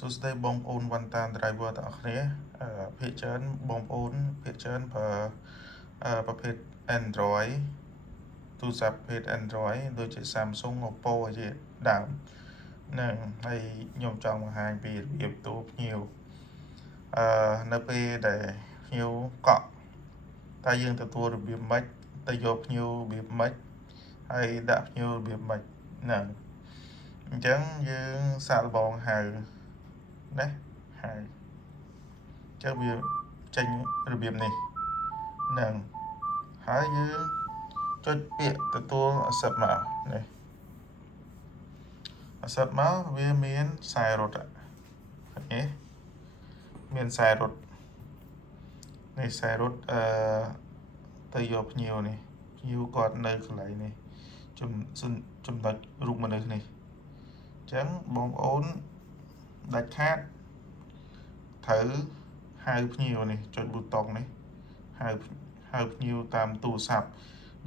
សួស្តីបងប្អូនវ៉ាន់តា driver ទាំងអស់គ្នាភាគច្រើនបងប្អូនភាគច្រើនប្រើប្រភេទ Android ទូរស័ព្ទប្រភេទ Android ដូចជា Samsung Oppo ជាដើមហ្នឹងហើយខ្ញុំចង់បង្ហាញពីរបៀបទូភ្ញៀវនៅពេលដែលភ្ញៀវកក់តើយើងទទួលរបៀបម៉េចទៅយកភ្ញៀវរបៀបម៉េចហើយដាក់ភ្ញៀវរបៀបម៉េចហ្នឹងអញ្ចឹងយើងសាកល្បងហៅណាហើយចុះវាចេញរបៀបនេះហ្នឹងហើយយើងចុចពាក្យទទួលacceptមកនេះacceptមកវាមានខ្សែរត់នេះមានខ្សែរត់នេះខ្សែរត់ទៅយកភ្ញៀវនេះភ្ញៀវគាត់នៅកន្លែងនេះចំណុចរូបមនុស្សនេះអញ្ចឹងបងប្អូនដាច់ខាតត្រូវហៅភ្ញៀវនេះចុចប៊ូតុងនេះហៅភ្ញៀវតាមទូរស័ព្ទ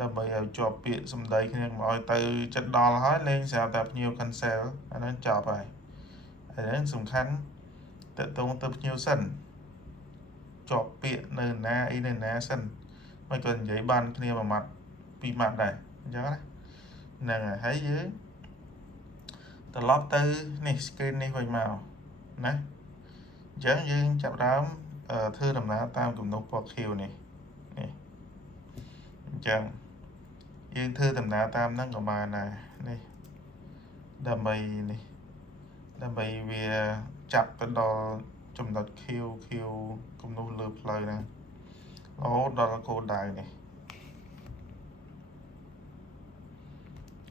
ដើម្បីឲ្យជាប់ពាក្យសម្ដីគ្នាមកឲ្យទៅចិត្តដល់ហើយលេងស្រាប់តែភ្ញៀវ cancel អាហ្នឹងចប់ហើយអាហ្នឹងសំខាន់តើតងទៅភ្ញៀវសិនជាប់ពាក្យនៅណាអីនៅណាសិនមិនក៏និយាយបានគ្នាមួយម៉ាត់ពីរម៉ាត់ដែរអញ្ចឹងណាហ្នឹងហើយយើងត្រឡប់ទៅនេះ screen នេះវិញមកណាអញ្ចឹងយើងចាប់ដើមធ្វើដំណើរតាមគំនូសពណ៌ខៀវនេះអញ្ចឹងយើងធ្វើដំណើរតាមហ្នឹងក៏បានដែរនេះដើម្បីវាចាប់ទៅដល់ចំណុចខៀវគំនូសលើផ្លូវហ្នឹងរហូតដល់គោលដៅនេះ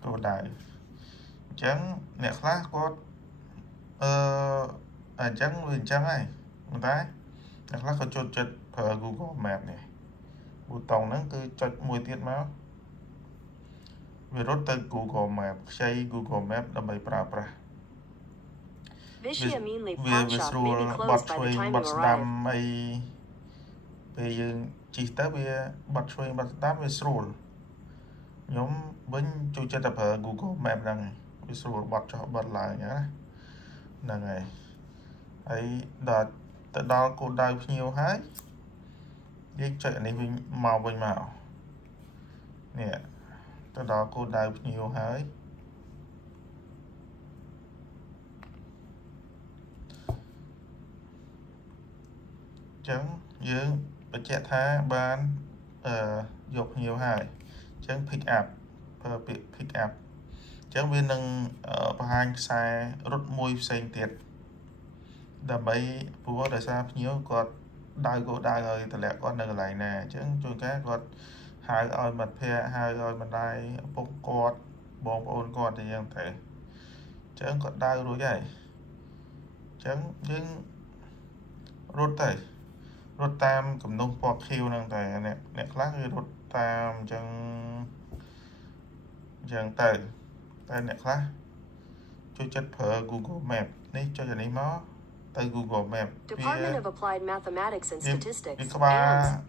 គោលដៅអញ្ចឹងអ្នកខ្លះគាត់អញ្ចឹងវាអញ្ចឹងហើយប៉ុន្តែអ្នកខ្លះក៏ចិត្តប្រើ Google Map នេះប៊ូតុងហ្នឹងគឺចុចមួយទៀតមកវារត់ទៅ Google Map ខ្ចី Google Map ដើម្បីប្រើប្រាស់វាស្រួលបត់ឆ្វេងបត់ស្ដាំអីពេលយើងជិះទៅវាបត់ឆ្វេងបត់ស្ដាំវាស្រួលខ្ញុំវិញចូលចិត្តតែប្រើ Google Map ហ្នឹងវាស្រួលបត់ចុះបត់ឡើងណាហ្នឹងហើយដល់ទៅដល់គោលដៅភ្ញៀវហើយយើងចុចអានេះវិញមកនេះទៅដល់គោលដៅភ្ញៀវហើយអញ្ចឹងយើងបញ្ជាក់ថាបានយកភ្ញៀវហើយអញ្ចឹង pick up ប្រើពាក្យ pick up អញ្ចឹងវានឹងបង្ហាញខ្សែរត់មួយផ្សេងទៀតដើម្បីព្រោះដោយសារភ្ញៀវគាត់ដៅគោលដៅឲ្យតម្លាក់គាត់នៅកន្លែងណាអញ្ចឹងជួនកាលគាត់ហៅឲ្យមិត្តភ័ក្តិហៅឲ្យម្ដាយឪពុកគាត់បងប្អូនគាត់ទៅយ៉ាងទៅអញ្ចឹងគាត់ដៅរួចហើយអញ្ចឹងយើងរត់តាមគំនូសពណ៌ខៀវហ្នឹងតែអ្នកខ្លះគឺរត់តាមអញ្ចឹងទៅតែអ្នកខ្លះចូលចិត្តប្រើ Google Map នេះចុចអានេះមកទៅ Google Map Department of Applied Mathematics and Statistics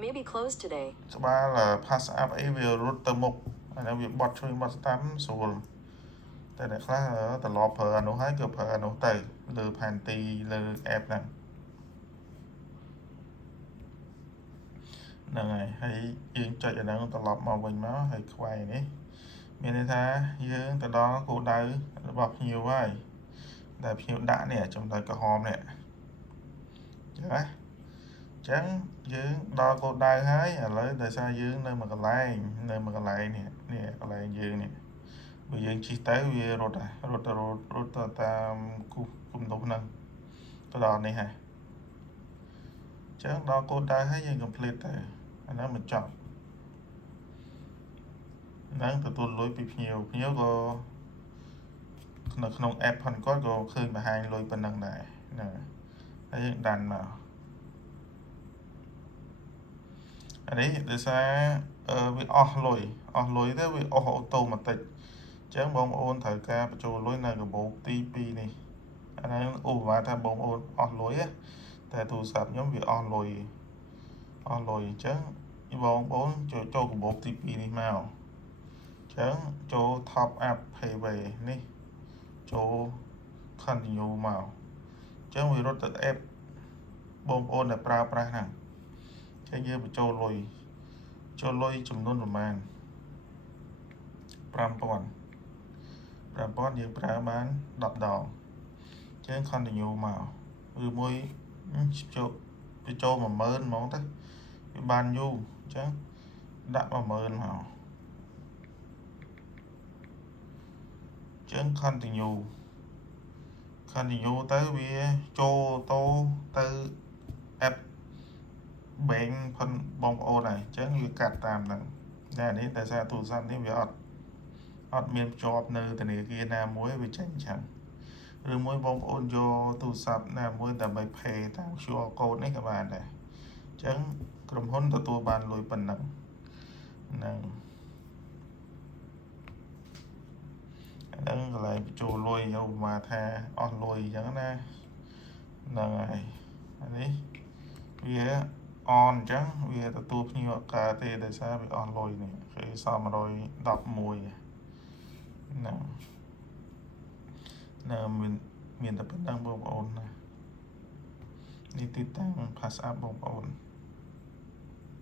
may be closed today ក្បាល Pass Up អីវារត់ទៅមុខអានេះវាបត់ឆ្វេងបត់ស្ដាំស្រួលតែអ្នកខ្លះត្រឡប់ប្រើអានោះហើយក៏ប្រើអានោះទៅលើផែនទីលើ app ហ្នឹងហើយយើងចុចអាហ្នឹងត្រឡប់មកវិញមកហើយខ្វែងនេះមានន័យថាយើងទៅដល់គោលដៅរបស់ភ្ញៀវហើយដែលភ្ញៀវដាក់នេះចំណុចក្រហមនេះអញ្ចឹងយើងដល់គោលដៅហើយឥឡូវដោយសារយើងនៅមួយកន្លែងនេះកន្លែងយើងនេះបើយើងជិះទៅវារត់ទៅតាមគំនូសហ្នឹងទៅដល់នេះហើយអញ្ចឹងដល់គោលដៅហើយយើង complete ទៅអាហ្នឹងបញ្ចប់ហ្នឹងទទួលលុយពីភ្ញៀវក៏នៅក្នុង app ផងគាត់ក៏ឃើញបង្ហាញលុយប៉ុណ្ណឹងដែរហ្នឹងហើយដានមកអានេះដោយសារវាអស់លុយទៅវាអស់អូតូម៉ាទិកអញ្ចឹងបងប្អូនត្រូវការបញ្ចូលលុយនៅកាបូបទី2នេះអានេះឧបមាថាបងប្អូនអស់លុយតែទូរស័ព្ទខ្ញុំវាអស់លុយអញ្ចឹងបងប្អូនចូលកាបូបទី2នេះមកអញ្ចឹងចូល Top Up Payway នេះចូល Continue មក ចឹងវារត់ទៅអេបបងប្អូនដែលប្រើប្រាស់ហ្នឹងចឹងយើងបញ្ចូលលុយចំនួនប្រមាណ 5000 យើងប្រើបាន10 ដងចឹង continue មកឬមួយចូល 10000 ហ្មងទៅវាបានយូរចឹងដាក់ 10000 មកចឹង continue ទៅវាចូលតូទៅ app bank ផងបងប្អូនហើយចឹងវាកាត់តាមហ្នឹងតែនេះតែសារទូរស័ព្ទនេះវាអត់មានភ្ជាប់នៅធនាគារណាមួយវាចេញចឹងឬមួយបងប្អូនយកទូរស័ព្ទណាមួយដើម្បី pay តាម QR code នេះក៏បានដែរចឹងក្រុមហ៊ុនទទួលបានលុយប៉ុណ្ណឹងហ្នឹងកន្លែងបញ្ចូលលុយឧបមាថាអស់លុយចឹងណាហ្នឹងហើយអានេះវា on ចឹងវាទទួលភ្ញៀវអត់កើតទេដោយសារវាអស់លុយនេះគឺសល់ 111ហ្នឹងមានតែប៉ុណ្្នឹងបងប្អូនណានេះទីតាំង pass app បងប្អូន